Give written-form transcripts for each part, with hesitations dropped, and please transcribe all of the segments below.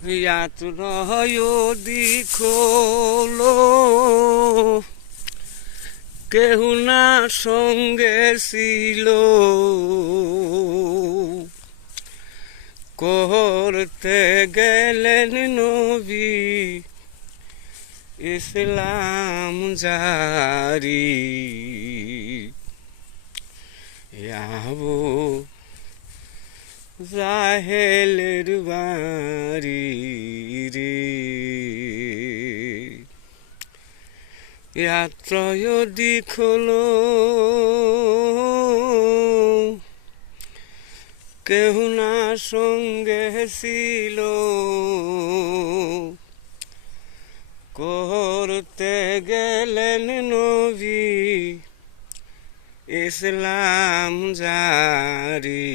যদি খোলো কেহ না সঙ্গে ছিল করতে গেলেন নবী ইসলাম জারি আবু জাহেলের বাড়ি রে ত্রয়োদিক হলো কেহ না সঙ্গে ছিল করতে গেলেন নবী ইসলাম জারি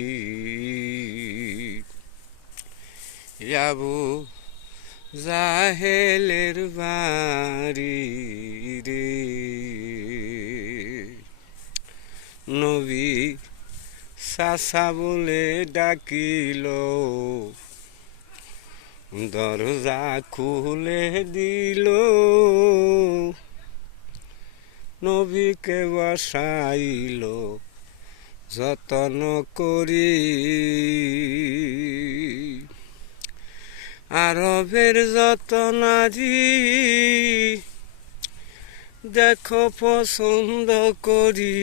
আবু জাহেলের বাড়ি রে নবী চাচা বলে ডাকিল দরজা খুলে দিল নবীকে বসাইল যতন করি আরবের যত নারী দেখো পছন্দ করি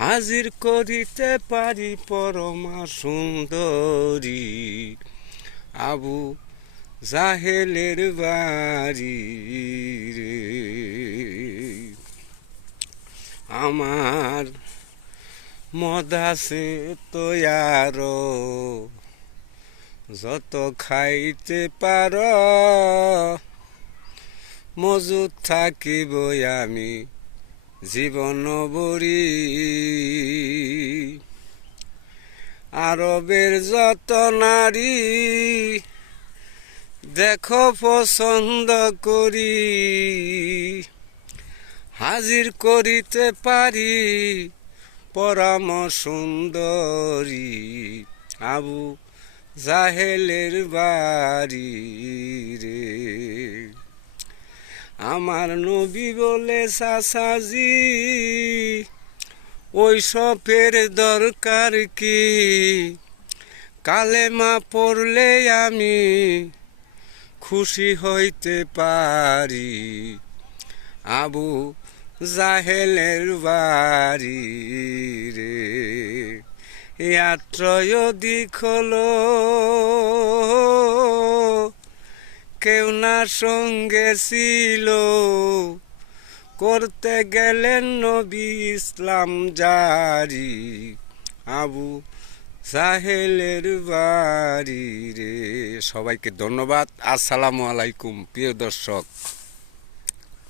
হাজির করিতে পারি পরমা সুন্দরী আবু জাহেলের বাড়ি রে আমার মদ আছে তৈয়ার যত খাইতে পার মজুদ থাকিব আমি জীবন বরি আরবের যত নারী দেখো পছন্দ করি হাজির করিতে পারি পরম সুন্দরী আবু জাহেলের বাড়ি রে আমার নবী বলে চাচাজি ওই সপের দরকার কি কালেমা পড়লে আমি খুশি হইতে পারি আবু জাহেলের বাড়ি রে ত্রয়োদিক হলো কেউ না সঙ্গে ছিল করতে গেলেন নবী ইসলাম জারি আবু জাহেলের বাড়ি রে সবাইকে ধন্যবাদ। আসসালামু আলাইকুম প্রিয় দর্শক।